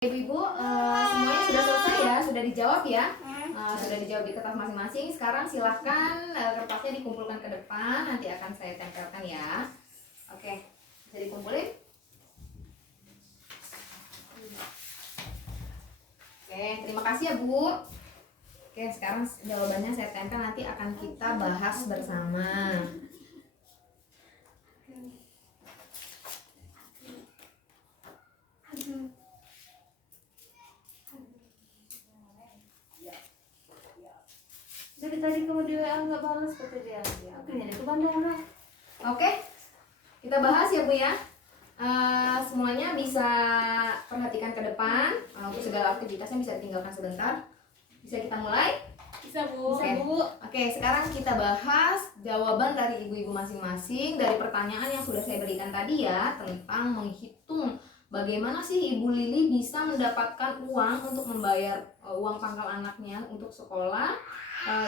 Ibu-ibu, semuanya sudah selesai ya, sudah dijawab ya, sudah dijawab di kertas masing-masing. Sekarang silahkan kertasnya dikumpulkan ke depan, nanti akan saya tempelkan ya. Oke, bisa dikumpulin. Oke, terima kasih ya Bu. Oke, sekarang jawabannya saya tempel, nanti akan kita bahas bersama. Jadi tadi kamu di WA nggak balas kata dia. Oke, jadi ke bandara. Oke, kita bahas ya Bu ya. Semuanya bisa perhatikan ke depan. Untuk segala aktivitasnya bisa ditinggalkan sebentar. Bisa kita mulai? Bisa Bu. Bisa Bu. Oke, sekarang kita bahas jawaban dari ibu-ibu masing-masing dari pertanyaan yang sudah saya berikan tadi ya, tentang menghitung bagaimana sih Ibu Lili bisa mendapatkan uang untuk membayar uang pangkal anaknya untuk sekolah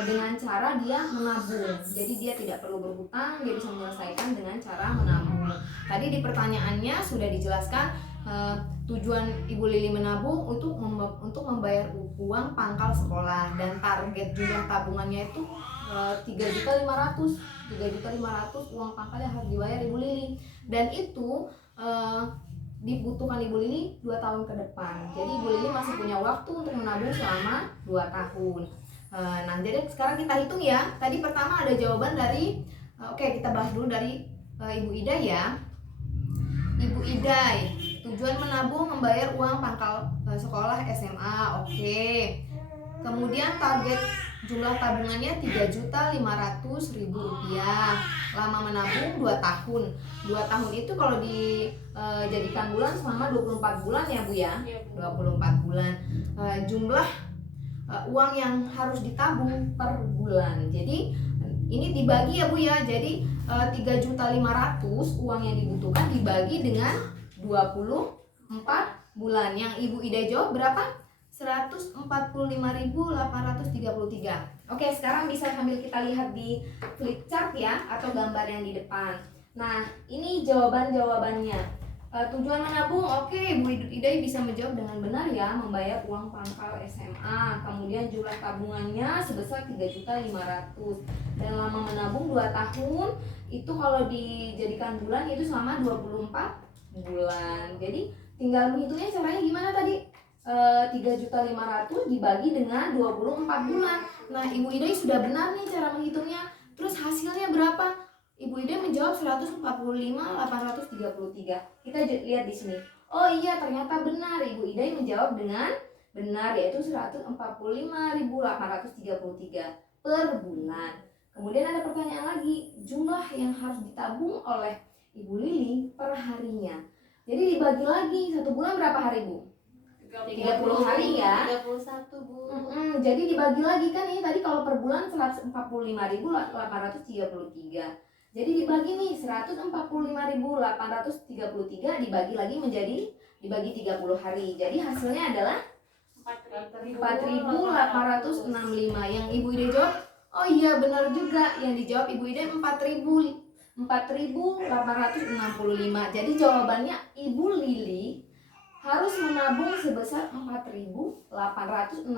dengan cara dia menabung. Jadi dia tidak perlu berhutang, dia bisa menyelesaikan dengan cara menabung. Tadi di pertanyaannya sudah dijelaskan tujuan Ibu Lili menabung untuk membayar uang pangkal sekolah, dan target jumlah tabungannya itu 3.500.000 uang pangkal yang harus dibayar Ibu Lili, dan itu dibutuhkan Ibu Lili 2 tahun ke depan. Jadi Ibu Lili masih punya waktu untuk menabung selama 2 tahun. Nah, jadi sekarang kita hitung ya. Tadi pertama ada jawaban dari kita bahas dulu dari Ibu Ida ya. Ibu Ida, tujuan menabung membayar uang pangkal sekolah SMA. Oke. Kemudian target jumlah tabungannya Rp3.500.000. Lama menabung 2 tahun. 2 tahun itu kalau dijadikan bulan selama 24 bulan ya Bu ya. 24 bulan. Jumlah uang yang harus ditabung per bulan. Jadi ini dibagi ya Bu ya. Jadi 3.500.000 uang yang dibutuhkan dibagi dengan 24 bulan. Yang Ibu Ida jawab berapa? 145.833. Oke, sekarang bisa sambil kita lihat di flip chart ya, atau gambar yang di depan. Nah, ini jawabannya. Tujuan menabung, oke, Ibu Ida bisa menjawab dengan benar ya, membayar uang pangkal SMA. Kemudian jumlah tabungannya sebesar 3.500.000 dan lama menabung 2 tahun. Itu kalau dijadikan bulan itu selama 24 bulan. Jadi tinggal menghitungnya caranya gimana tadi? 3.500.000 dibagi dengan 24 bulan. Nah, Ibu Ida sudah benar nih cara menghitungnya. Terus hasilnya berapa? Ibu Ida menjawab 145.833. Kita lihat di sini. Oh iya, ternyata benar. Ibu Ida menjawab dengan benar, yaitu 145.833 per bulan. Kemudian ada pertanyaan lagi, jumlah yang harus ditabung oleh Ibu Lili per harinya. Jadi dibagi lagi, 1 bulan berapa hari Bu? 30 hari ya. 31 Bu. Jadi dibagi lagi kan, ini tadi kalau per bulan 145.833. Jadi dibagi nih 145.833 dibagi lagi menjadi dibagi 30 hari. Jadi hasilnya adalah 4.865. Yang Ibu Ida jawab, oh iya benar juga. Yang dijawab Ibu Ida 4.865. Jadi jawabannya Ibu Lili harus menabung sebesar Rp4.865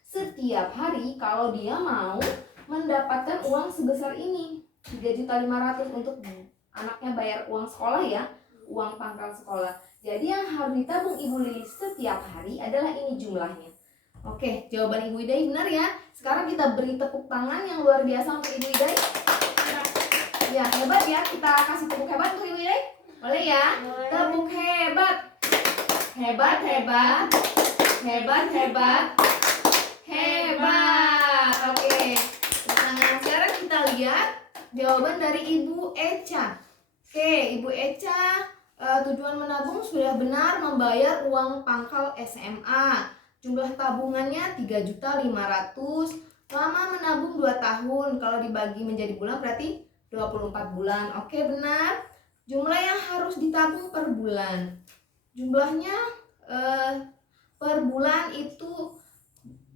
setiap hari kalau dia mau mendapatkan uang sebesar ini, 3.500.000 untuk anaknya bayar uang sekolah ya, uang pangkal sekolah. Jadi yang harus ditabung Ibu Lili setiap hari adalah ini jumlahnya. Oke, jawaban Ibu Ida benar ya. Sekarang kita beri tepuk tangan yang luar biasa untuk Ibu Ida. Ya, hebat ya. Kita kasih tepuk hebat untuk Ibu Ida. Boleh ya? Boleh. Tepuk hebat. Hebat, hebat. Hebat, hebat. Hebat. Oke. Nah, sekarang kita lihat jawaban dari Ibu Eca. Oke, Ibu Eca, tujuan menabung sudah benar, membayar uang pangkal SMA. Jumlah tabungannya 3.500.000. Lama menabung 2 tahun. Kalau dibagi menjadi bulan berarti 24 bulan. Oke, benar. Jumlah yang harus ditabung per bulan, jumlahnya per bulan itu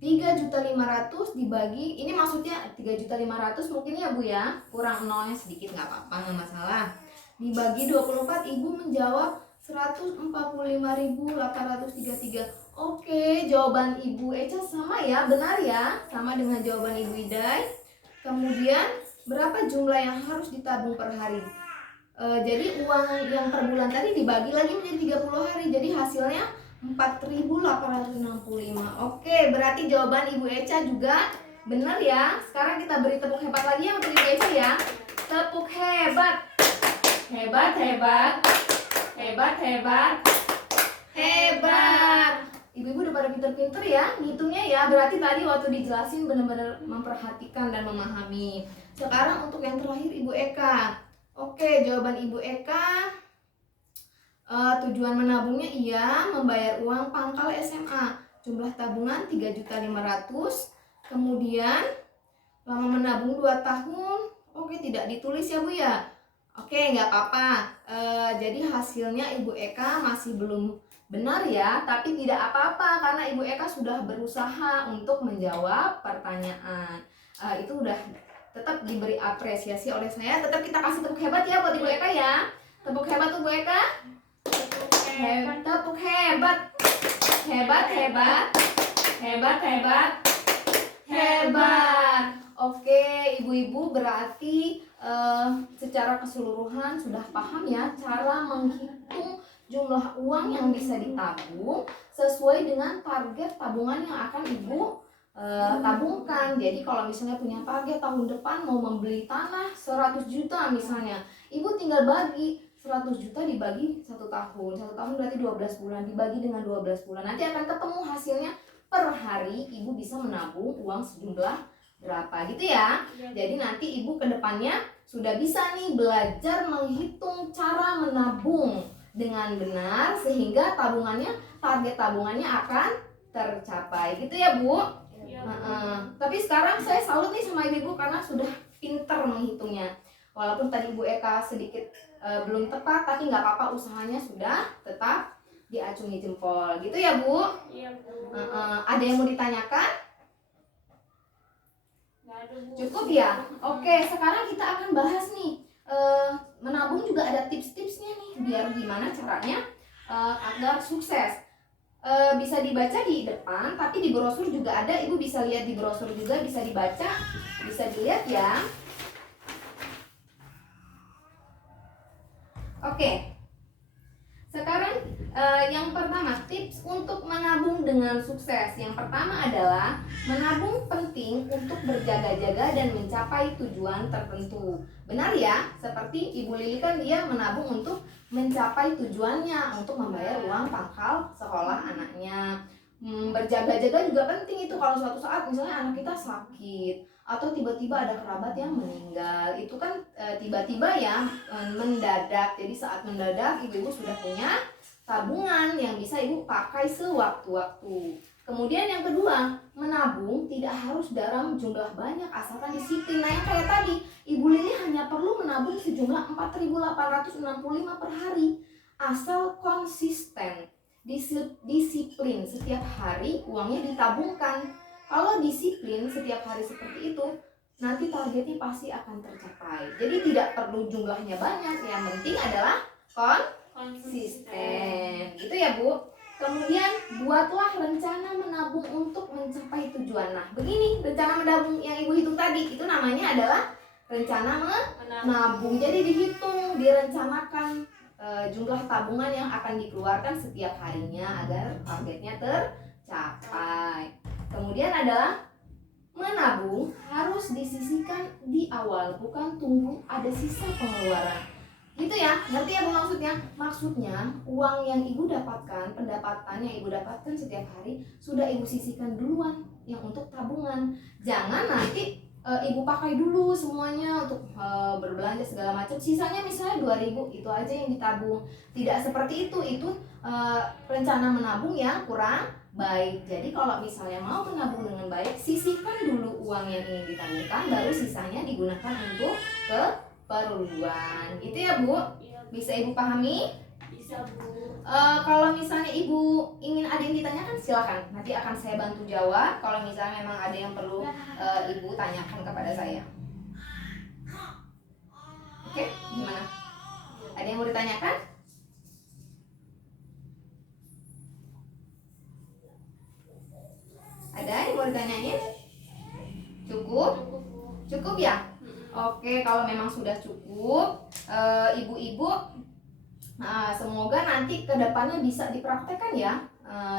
3.500.000 dibagi, ini maksudnya 3.500.000 mungkin ya Bu ya, kurang nolnya sedikit, nggak apa-apa, nggak masalah. Dibagi 24, Ibu menjawab 145.833. Oke, jawaban Ibu Eca sama ya, benar ya, sama dengan jawaban Ibu Idai. Kemudian berapa jumlah yang harus ditabung per hari? Jadi uang yang per bulan tadi dibagi lagi menjadi 30 hari, jadi hasilnya 4.865. Oke, berarti jawaban Ibu Eca juga benar ya. Sekarang kita beri tepuk hebat lagi ya untuk Ibu Eca ya. Tepuk hebat. Hebat, hebat. Hebat, hebat. Hebat. Ibu-ibu udah pada pinter-pinter ya ngitungnya ya. Berarti tadi waktu dijelasin benar-benar memperhatikan dan memahami. Sekarang untuk yang terakhir Ibu Eka. Oke, jawaban Ibu Eka, tujuan menabungnya iya membayar uang pangkal SMA. Jumlah tabungan 3.500.000. Kemudian lama menabung 2 tahun. Oke, tidak ditulis ya Bu ya. Oke, nggak apa-apa. Jadi hasilnya Ibu Eka masih belum benar ya, tapi tidak apa-apa karena Ibu Eka sudah berusaha untuk menjawab pertanyaan. Itu udah tetap diberi apresiasi oleh saya. Tetap kita kasih tepuk hebat ya buat Ibu Eka ya. Tepuk hebat tuh Bu Eka. Tepuk hebat. Hebat, hebat. Hebat, hebat. Hebat. Oke, ibu-ibu berarti secara keseluruhan sudah paham ya cara menghitung jumlah uang yang bisa ditabung sesuai dengan target tabungan yang akan ibu tabungkan. Jadi kalau misalnya punya target tahun depan mau membeli tanah 100 juta misalnya, ibu tinggal bagi 100 juta dibagi 1 tahun. 1 tahun berarti 12 bulan, dibagi dengan 12 bulan. Nanti akan ketemu hasilnya per hari ibu bisa menabung uang sejumlah berapa gitu ya. Jadi nanti ibu kedepannya sudah bisa nih belajar menghitung cara menabung dengan benar sehingga target tabungannya akan tercapai gitu ya Bu. Tapi sekarang saya salut nih sama ibu karena sudah pinter menghitungnya. Walaupun tadi Bu Eka sedikit belum tepat, tapi nggak apa-apa, usahanya sudah tetap diacungi jempol gitu ya Bu. Iya Bu. Ada yang mau ditanyakan? Nggak ada Bu. Cukup ya? Oke, sekarang kita akan bahas nih menabung juga ada tips-tipsnya nih biar gimana caranya agar sukses. Bisa dibaca di depan, tapi di brosur juga ada. Ibu bisa lihat di brosur juga, bisa dibaca, bisa dilihat ya. Oke. Sekarang yang pertama, tips untuk menabung dengan sukses. Yang pertama adalah menabung penting untuk berjaga-jaga dan mencapai tujuan tertentu. Benar ya? Seperti Ibu Lili kan dia menabung untuk mencapai tujuannya, untuk membayar uang pangkal sekolah anaknya. Berjaga-jaga juga penting itu kalau suatu saat misalnya anak kita sakit atau tiba-tiba ada kerabat yang meninggal, itu kan tiba-tiba ya mendadak. Jadi saat mendadak ibu-ibu sudah punya tabungan yang bisa ibu pakai sewaktu-waktu. Kemudian yang kedua, menabung tidak harus dalam jumlah banyak asalkan disiplin. Nah yang kayak tadi, Ibu Lili hanya perlu menabung sejumlah 4.865 per hari asal konsisten, disiplin setiap hari uangnya ditabungkan. Kalau disiplin setiap hari seperti itu, nanti targetnya pasti akan tercapai. Jadi tidak perlu jumlahnya banyak, yang penting adalah konsisten. Gitu ya Bu. Kemudian buatlah rencana menabung untuk mencapai tujuan. Nah begini rencana menabung yang Ibu hitung tadi, itu namanya adalah rencana menabung. Jadi dihitung, direncanakan jumlah tabungan yang akan dikeluarkan setiap harinya agar targetnya tercapai. Kemudian adalah menabung harus disisihkan di awal, bukan tunggu ada sisa pengeluaran. Gitu ya, ngerti ya Bu maksudnya? Maksudnya uang yang ibu dapatkan, pendapatan yang ibu dapatkan setiap hari sudah ibu sisihkan duluan yang untuk tabungan. Jangan nanti ibu pakai dulu semuanya untuk berbelanja segala macam, sisanya misalnya 2.000, itu aja yang ditabung. Tidak seperti itu rencana menabung yang kurang baik. Jadi kalau misalnya mau menabung dengan baik, sisihkan dulu uang yang ingin ditabungkan, baru sisanya digunakan untuk keperluan. Itu ya Bu? Bisa Ibu pahami? Bisa Bu. Kalau misalnya Ibu ingin ada yang ditanyakan silakan, nanti akan saya bantu jawab. Kalau misalnya memang ada yang perlu Ibu tanyakan kepada saya. Oke, gimana? Ada yang mau ditanyakan? kalau ditanyain? Cukup? Cukup, Bu. Cukup ya? Oke, kalau memang sudah cukup, ibu-ibu, semoga nanti kedepannya bisa dipraktekkan ya.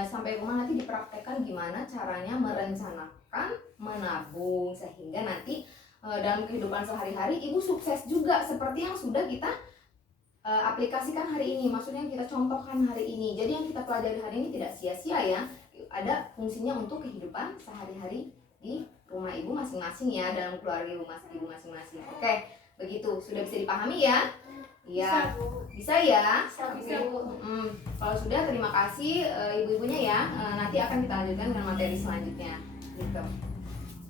Sampai rumah nanti dipraktekkan gimana caranya merencanakan, menabung, sehingga nanti dalam kehidupan sehari-hari ibu sukses juga seperti yang sudah kita aplikasikan hari ini. Maksudnya yang kita contohkan hari ini. Jadi yang kita pelajari hari ini tidak sia-sia ya. Ada fungsinya untuk kehidupan sehari-hari di rumah ibu masing-masing ya, dalam keluarga ibu masing-masing. Oke, begitu. Sudah bisa dipahami ya? Iya. Bisa, Bu. Bisa ya? Bisa, Oke. Bu. Kalau sudah, terima kasih ibu-ibunya ya. Nanti akan kita lanjutkan dengan materi selanjutnya. Gitu.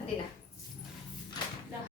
Nanti dah.